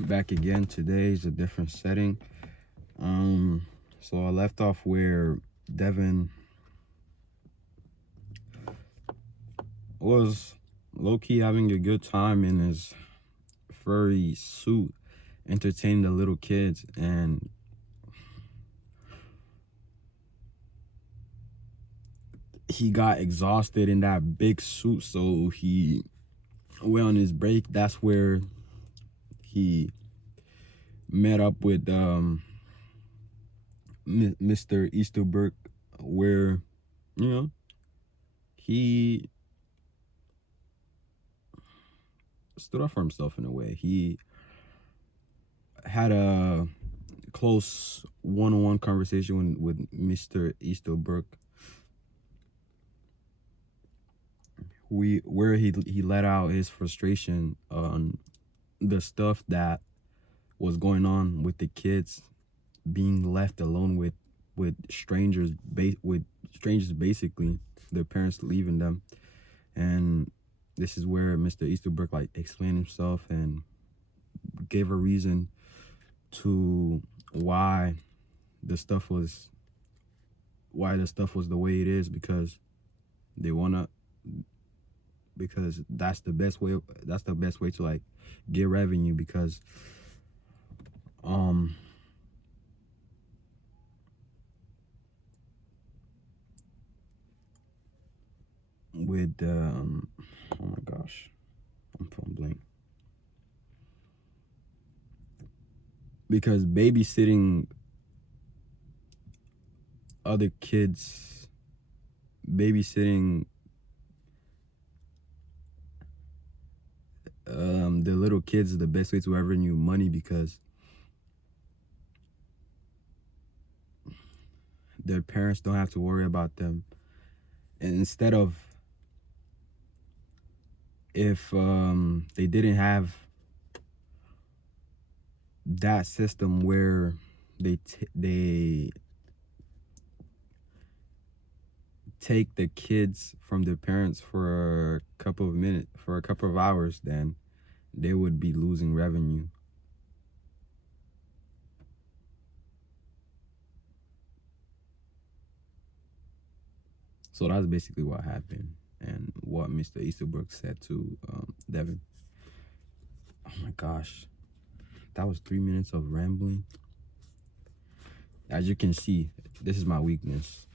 Back again. Today is a different setting. So I left off where Devin was low-key having a good time in his furry suit, entertaining the little kids, and he got exhausted in that big suit, so he went on his break. That's where he met up with Mr. Easterbrook, where he stood up for himself in a way. He had a close one-on-one conversation with Mr. Easterbrook, where he let out his frustration on the stuff that was going on with the kids being left alone with strangers, basically, their parents leaving them. And this is where Mr. Easterbrook explained himself and gave a reason to why the stuff was the way it is, because that's the best way to get revenue, because with oh my gosh, I'm phone blank. Because babysitting other kids, babysitting the little kids is the best way to revenue money, because their parents don't have to worry about them. And instead of, if they didn't have that system where they take the kids from their parents for a couple of hours, then they would be losing revenue. So that's basically what happened, and what Mr. Easterbrook said to Devin. Oh my gosh, that was 3 minutes of rambling. As you can see, this is my weakness.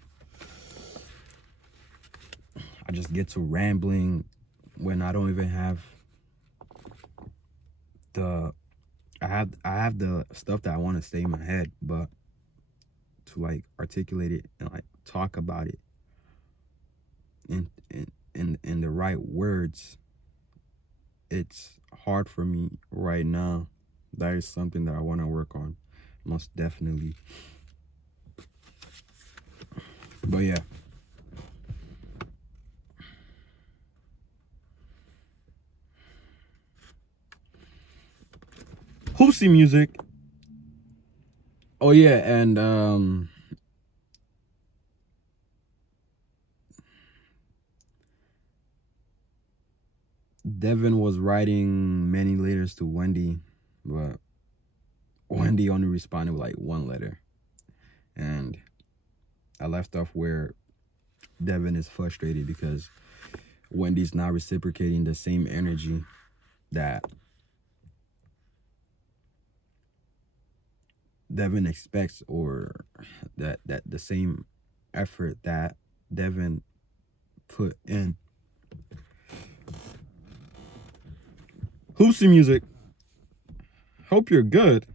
I just get to rambling when I don't even have I have the stuff that I want to say in my head, but to articulate it and talk about it in the right words, it's hard for me right now. That is something that I want to work on, most definitely. But yeah, hoopsie music. Oh yeah, and Devin was writing many letters to Wendy, but Wendy only responded with one letter. And I left off where Devin is frustrated because Wendy's not reciprocating the same energy that Devin expects, or that the same effort that Devin put in. Hoopsie music. Hope you're good.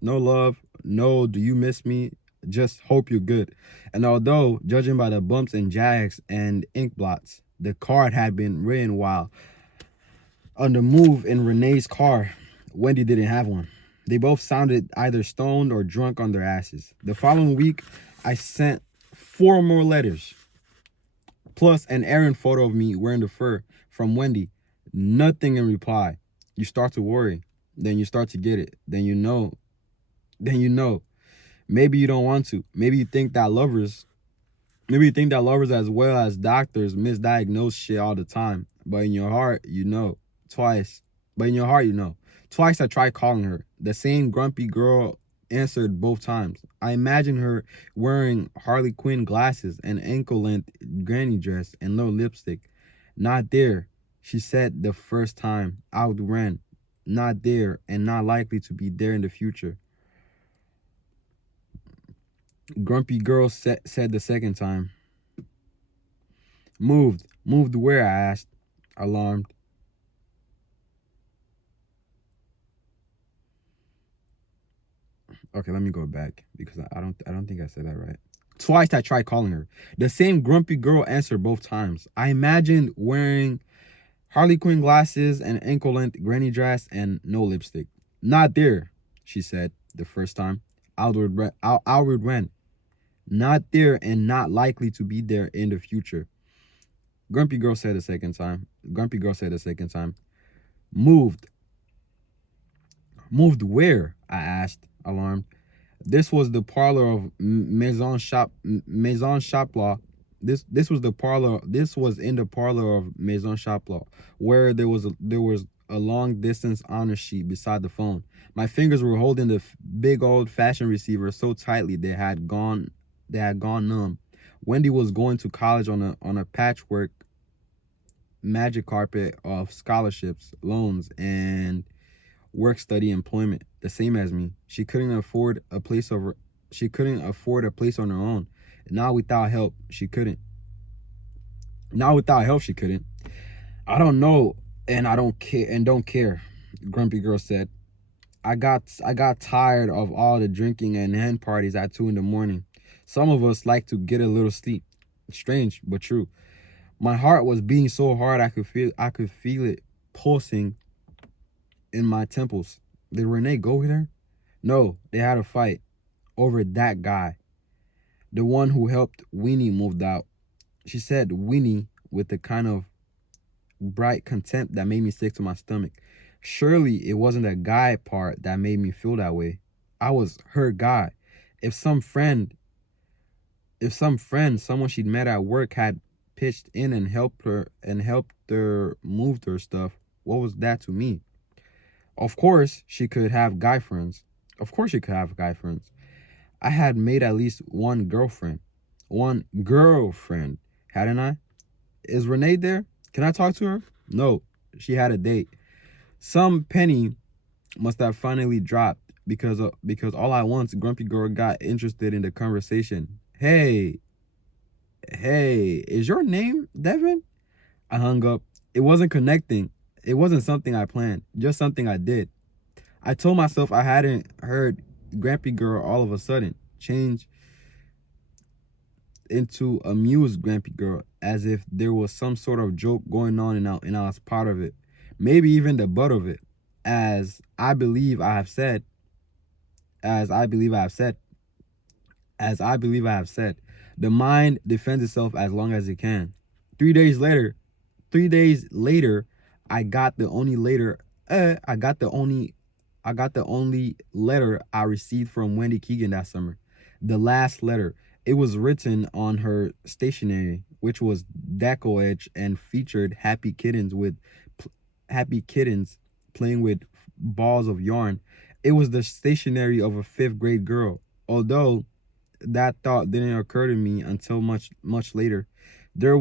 No love. No, do you miss me? Just hope you're good. And although, judging by the bumps and jags and ink blots, the card had been written while on the move in Renee's car, Wendy didn't have one. They both sounded either stoned or drunk on their asses. The following week, I sent 4 more letters, plus an errand photo of me wearing the fur from Wendy. Nothing in reply. You start to worry. Then you start to get it. Then you know. Maybe you don't want to. Maybe you think that lovers as well as doctors misdiagnose shit all the time. But in your heart, you know. Twice. But in your heart, you know. Twice I tried calling her. The same grumpy girl answered both times. I imagined her wearing Harley Quinn glasses, an ankle-length granny dress, and no lipstick. Not there, she said the first time. Out ran. Not there, and not likely to be there in the future. Grumpy girl said the second time. Moved. Moved where? I asked, alarmed. Okay, let me go back because I don't think I said that right. Twice I tried calling her. The same grumpy girl answered both times. I imagined wearing Harley Quinn glasses and ankle-length granny dress and no lipstick. Not there, she said the first time. Outward went. Not there and not likely to be there in the future. Grumpy girl said the second time. Grumpy girl said the second time. Moved. Moved where? I asked, alarmed. This was the parlor of Maison Chaplot. This was the parlor. This was in the parlor of Maison Chaplot, where there was a long distance honor sheet beside the phone. My fingers were holding the big old fashioned receiver so tightly they had gone numb. Wendy was going to college on a patchwork magic carpet of scholarships, loans, and work, study, employment, the same as me. She couldn't afford a place on her own. Now without help, she couldn't. Now without help, she couldn't. I don't know, and I don't care, Grumpy Girl said. I got tired of all the drinking and hen parties at 2 in the morning. Some of us like to get a little sleep. Strange, but true. My heart was beating so hard I could feel it pulsing in my temples. Did Renee go with her? No, they had a fight over that guy, the one who helped Winnie moved out. She said Winnie with the kind of bright contempt that made me sick to my stomach. Surely it wasn't the guy part that made me feel that way. I was her guy. If some friend, someone she'd met at work had pitched in and helped her move her stuff, what was that to me? Of course, she could have guy friends. Of course, she could have guy friends. I had made at least one girlfriend. One girlfriend, hadn't I? Is Renee there? Can I talk to her? No, she had a date. Some penny must have finally dropped because all at once Grumpy Girl got interested in the conversation. Hey, is your name Devin? I hung up. It wasn't connecting. It wasn't something I planned, just something I did. I told myself I hadn't heard Grumpy Girl all of a sudden change into amused Grumpy Girl, as if there was some sort of joke going on and I was part of it. Maybe even the butt of it. As I believe I have said, as I believe I have said, as I believe I have said, the mind defends itself as long as it can. 3 days later, 3 days later, I got the only later. I got the only letter I received from Wendy Keegan that summer. The last letter. It was written on her stationery, which was deco edge and featured happy kittens playing with balls of yarn. It was the stationery of a fifth grade girl. Although that thought didn't occur to me until much later. There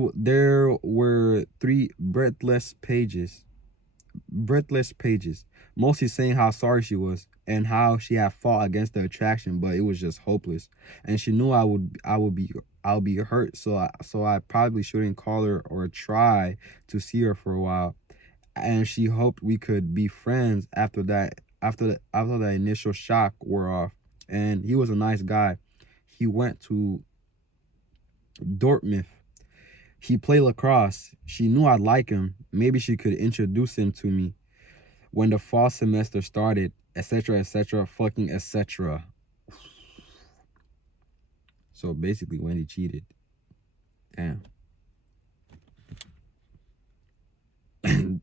were three breathless pages, mostly saying how sorry she was and how she had fought against the attraction, but it was just hopeless. And she knew I would be hurt, so I probably shouldn't call her or try to see her for a while. And she hoped we could be friends after the initial shock wore off. And he was a nice guy. He went to Dortmund. He played lacrosse. She knew I'd like him. Maybe she could introduce him to me when the fall semester started, etc., etc., fucking etc. So basically, Wendy cheated. Damn. And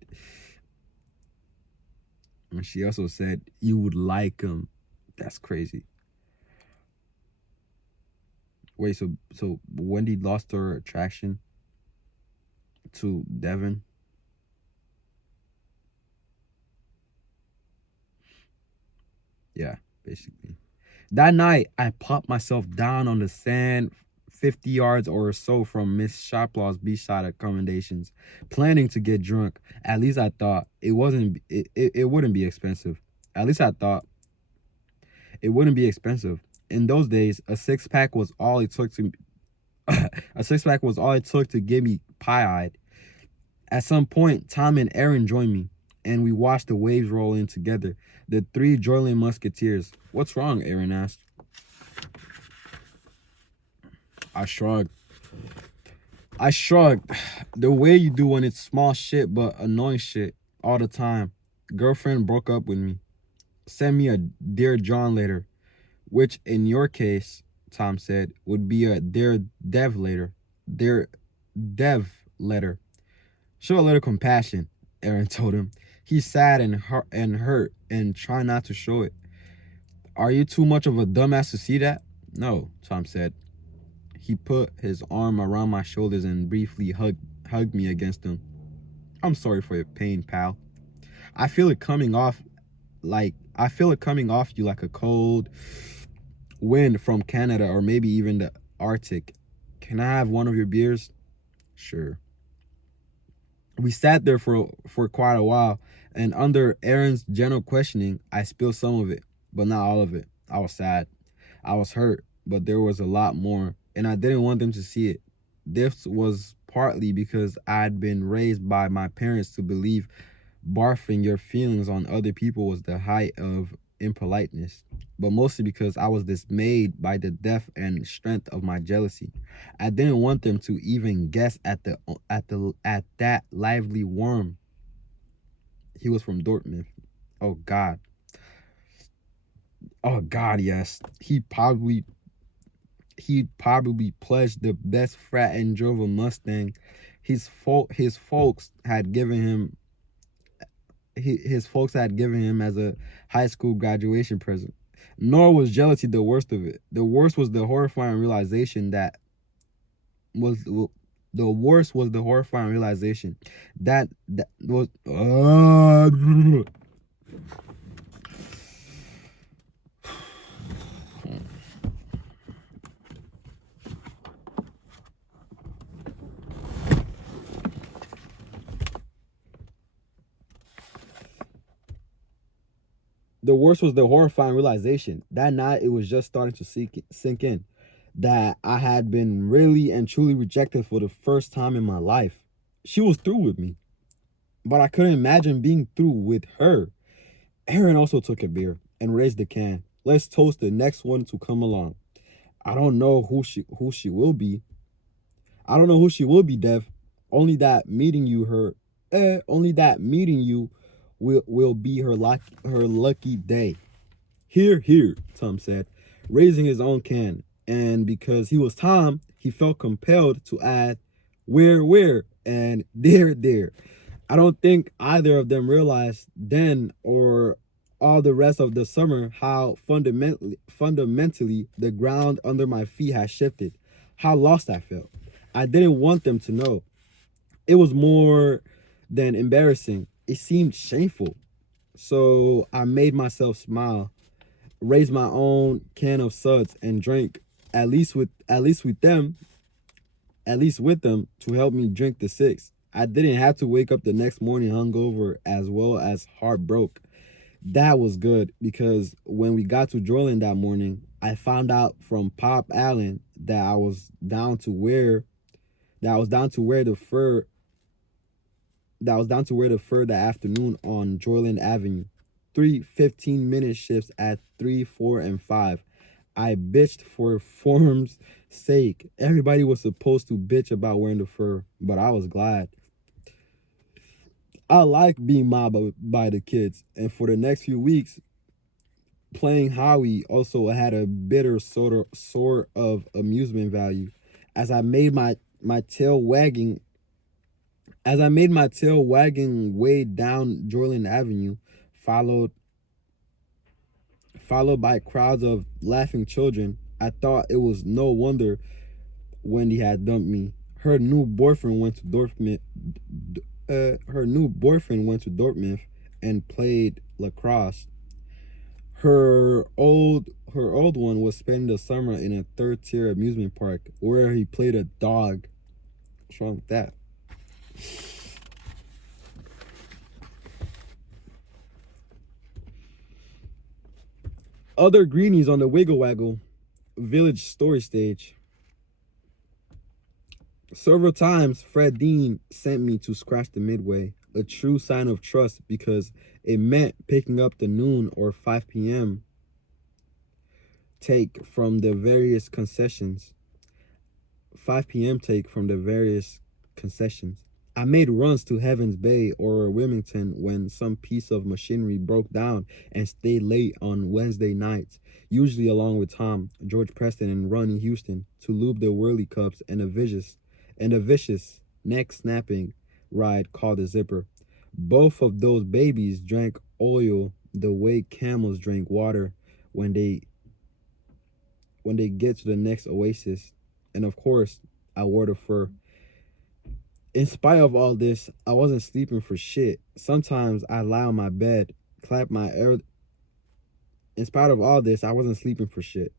she also said you would like him. That's crazy. Wait, so Wendy lost her attraction to Devin? Yeah, basically. That night, I popped myself down on the sand 50 yards or so from Miss Shaplaw's beachside accommodations, planning to get drunk. At least I thought it wouldn't be expensive. At least I thought it wouldn't be expensive. In those days, a six pack was all it took to a six pack was all it took to get me pie-eyed. At some point, Tom and Aaron joined me, and we watched the waves roll in together. The three Joyland Musketeers. What's wrong? Aaron asked. I shrugged. I shrugged. The way you do when it's small shit but annoying shit all the time. Girlfriend broke up with me. Send me a Dear John letter, which in your case, Tom said, would be a Dear Dev letter. Dear Dev letter. Show a little compassion, Aaron told him. He's sad and hurt and try not to show it. Are you too much of a dumbass to see that? No, Tom said. He put his arm around my shoulders and briefly hugged me against him. I'm sorry for your pain, pal. I feel it coming off you like a cold wind from Canada or maybe even the Arctic. Can I have one of your beers? Sure. We sat there for quite a while, and under Aaron's gentle questioning, I spilled some of it, but not all of it. I was sad. I was hurt, but there was a lot more, and I didn't want them to see it. This was partly because I'd been raised by my parents to believe barfing your feelings on other people was the height of impoliteness, but mostly because I was dismayed by the depth and strength of my jealousy. I didn't want them to even guess at that lively worm. He was from Dortmund. Oh God. Oh God, yes. He probably pledged the best frat and drove a Mustang. His folks had given him as a high school graduation present. Nor was jealousy the worst of it. The worst was the horrifying realization that was the worst was the horrifying realization that was the worst was the horrifying realization. That night, it was just starting to sink in that I had been really and truly rejected for the first time in my life. She was through with me, but I couldn't imagine being through with her. Aaron also took a beer and raised the can. Let's toast the next one to come along. I don't know who she will be. I don't know who she will be, Dev. Only that meeting you will be her lucky day. Here, here, Tom said, raising his own can. And because he was Tom, he felt compelled to add, where, and there. I don't think either of them realized then or all the rest of the summer how fundamentally the ground under my feet had shifted, how lost I felt. I didn't want them to know. It was more than embarrassing. It seemed shameful. So I made myself smile, raised my own can of suds, and drank at least with them to help me drink the six. I didn't have to wake up the next morning hungover as well as heartbroken. That was good because when we got to Joyland that morning, I found out from Pop Allen that I was down to wear the fur that afternoon on Joyland Avenue. 3 15-minute shifts at 3, 4, and 5. I bitched for form's sake. Everybody was supposed to bitch about wearing the fur, but I was glad. I like being mobbed by the kids, and for the next few weeks, playing Howie also had a bitter sort of amusement value. As I made my tail wagging way down Joyland Avenue, followed by crowds of laughing children, I thought it was no wonder Wendy had dumped me. Her new boyfriend went to Dortmund. And played lacrosse. Her old one was spending the summer in a third tier amusement park where he played a dog. What's wrong with that? Other greenies on the Wiggle Waggle village story stage. Several times, Fred Dean sent me to scratch the midway, a true sign of trust because it meant picking up the noon or 5 p.m. take from the various concessions. 5 p.m. take from the various concessions. I made runs to Heavens Bay or Wilmington when some piece of machinery broke down and stayed late on Wednesday nights, usually along with Tom, George Preston, and Ronnie Houston to lube the whirly cups and a vicious neck-snapping ride called the Zipper. Both of those babies drank oil the way camels drink water when they get to the next oasis. And of course, I wore the fur. In spite of all this, I wasn't sleeping for shit. Sometimes I'd lie on my bed, clap my air. In spite of all this, I wasn't sleeping for shit.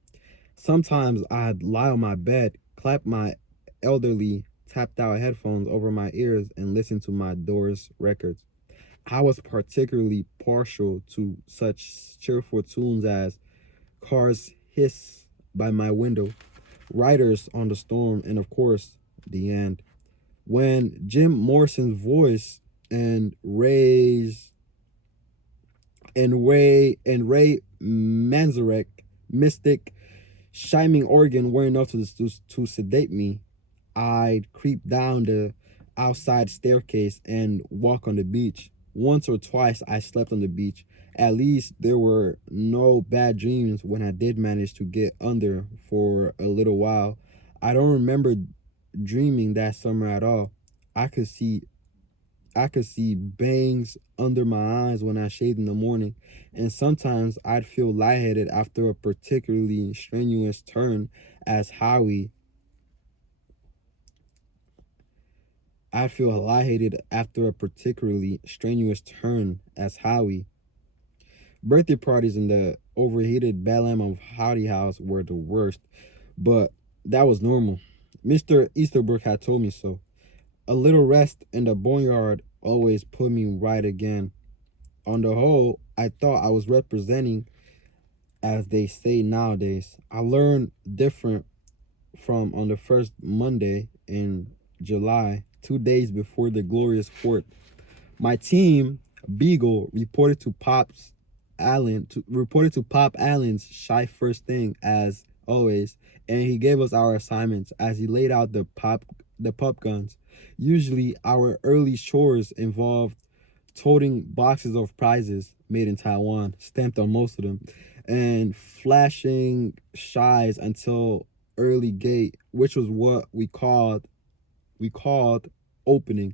Sometimes I'd lie on my bed, clap my elderly tapped out headphones over my ears, and listen to my Doors records. I was particularly partial to such cheerful tunes as Cars Hiss by My Window, Riders on the Storm, and of course, The End. When Jim Morrison's voice and Ray Manzarek mystic chiming organ were enough to sedate me, I'd creep down the outside staircase and walk on the beach. Once or twice I slept on the beach. At least there were no bad dreams when I did manage to get under for a little while. I don't remember dreaming that summer at all. I could see bangs under my eyes when I shaved in the morning, and sometimes I'd feel lightheaded after a particularly strenuous turn as Howie. I'd feel lightheaded after a particularly strenuous turn as Howie. Birthday parties in the overheated Bellamy of Howdy House were the worst, but that was normal. Mr. Easterbrook had told me so. A little rest in the boneyard always put me right again. On the whole, I thought I was representing, as they say nowadays. I learned different from on the first Monday in July, 2 days before the glorious 4th. My team, Beagle, reported to Pop Allen's shy first thing as always, and he gave us our assignments as he laid out the pup guns. Usually, our early chores involved toting boxes of prizes made in Taiwan, stamped on most of them, and flashing shies until early gate, which was what we called opening.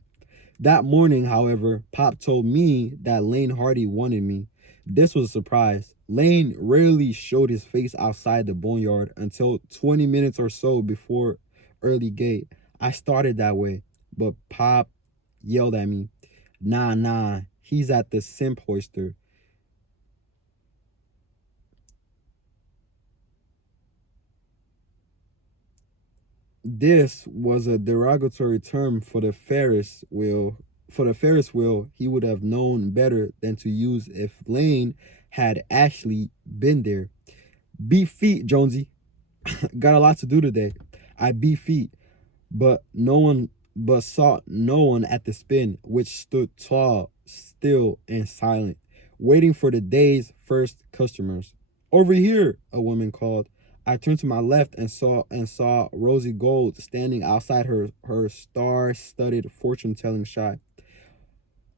That morning, however, Pop told me that Lane Hardy wanted me. This was a surprise. Lane rarely showed his face outside the boneyard until 20 minutes or so before early gate. I started that way, but Pop yelled at me, Nah, he's at the simp hoister. This was a derogatory term for the Ferris wheel. For the Ferris wheel, he would have known better than to use if Lane had actually been there. Beat feet, Jonesy. Got a lot to do today. I beat feet, but saw no one at the spin, which stood tall, still, and silent, waiting for the day's first customers. Over here, a woman called. I turned to my left and saw Rosie Gold standing outside her star-studded fortune-telling shop,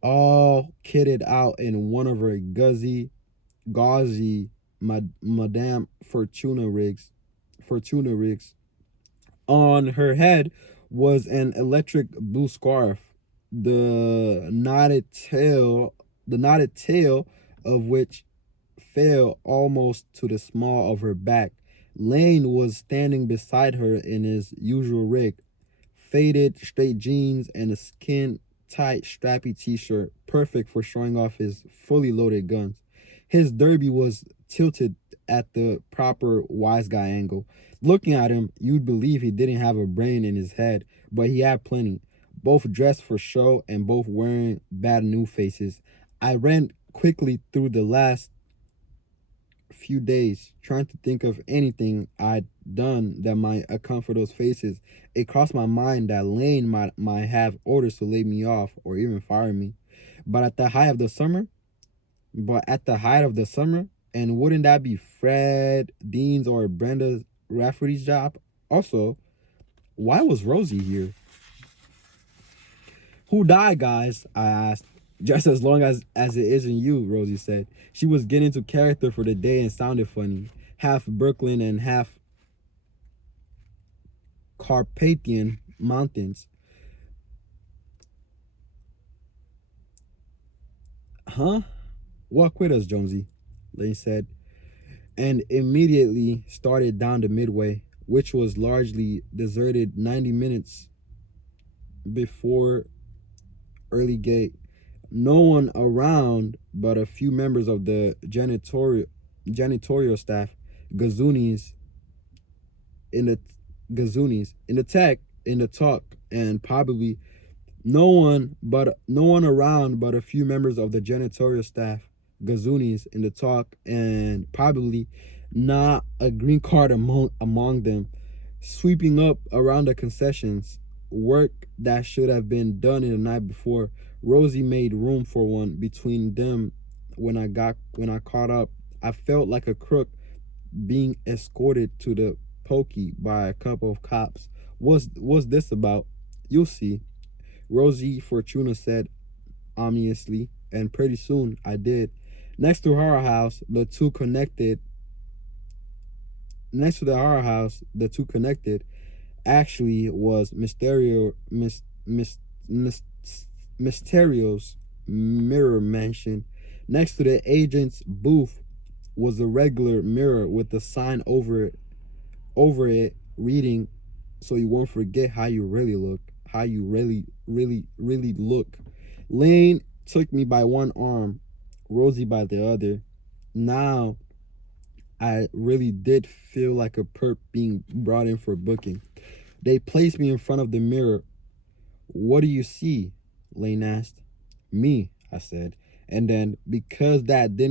all kitted out in one of her gauzy Madame Fortuna rigs. On her head was an electric blue scarf, the knotted tail of which fell almost to the small of her back. Lane was standing beside her in his usual rig, faded straight jeans and a skin tight strappy t-shirt, perfect for showing off his fully loaded guns. His derby was tilted at the proper wise guy angle. Looking at him, you'd believe he didn't have a brain in his head, but he had plenty. Both dressed for show and both wearing bad new faces. I ran quickly through the last few days, trying to think of anything I'd done that might account for those faces. It crossed my mind that Lane might have orders to lay me off or even fire me. But at the height of the summer, but at the height of the summer, and wouldn't that be Fred Dean's or Brenda Rafferty's job? Also, why was Rosie here? Who died, guys? I asked. Just as long as it isn't you, Rosie said. She was getting into character for the day and sounded funny. Half Brooklyn and half Carpathian Mountains. Huh? Walk with us, Jonesy, Lane said, and immediately started down the midway, which was largely deserted 90 minutes before early gate. No one around but a few members of the janitorial staff, Gazunis in the tech, in the talk, and probably no one around but a few members of the janitorial staff, Gazunis in the talk, and probably not a green card among them, sweeping up around the concessions, work that should have been done in the night before. Rosie made room for one between them. When I caught up, I felt like a crook being escorted to the pokey by a couple of cops. What's this about? You'll see, Rosie Fortuna said ominously, and pretty soon I did. Next to our house, the two connected. Next to our house, the two connected actually was Mysterio's mirror mansion. Next to the agent's booth was a regular mirror with a sign over it reading, "So you won't forget how you really look. How you really look." Lane took me by one arm, Rosie by the other. Now I really did feel like a perp being brought in for booking. They placed me in front of the mirror. "What do you see?" Lane asked. "Me," I said. And then, because that didn't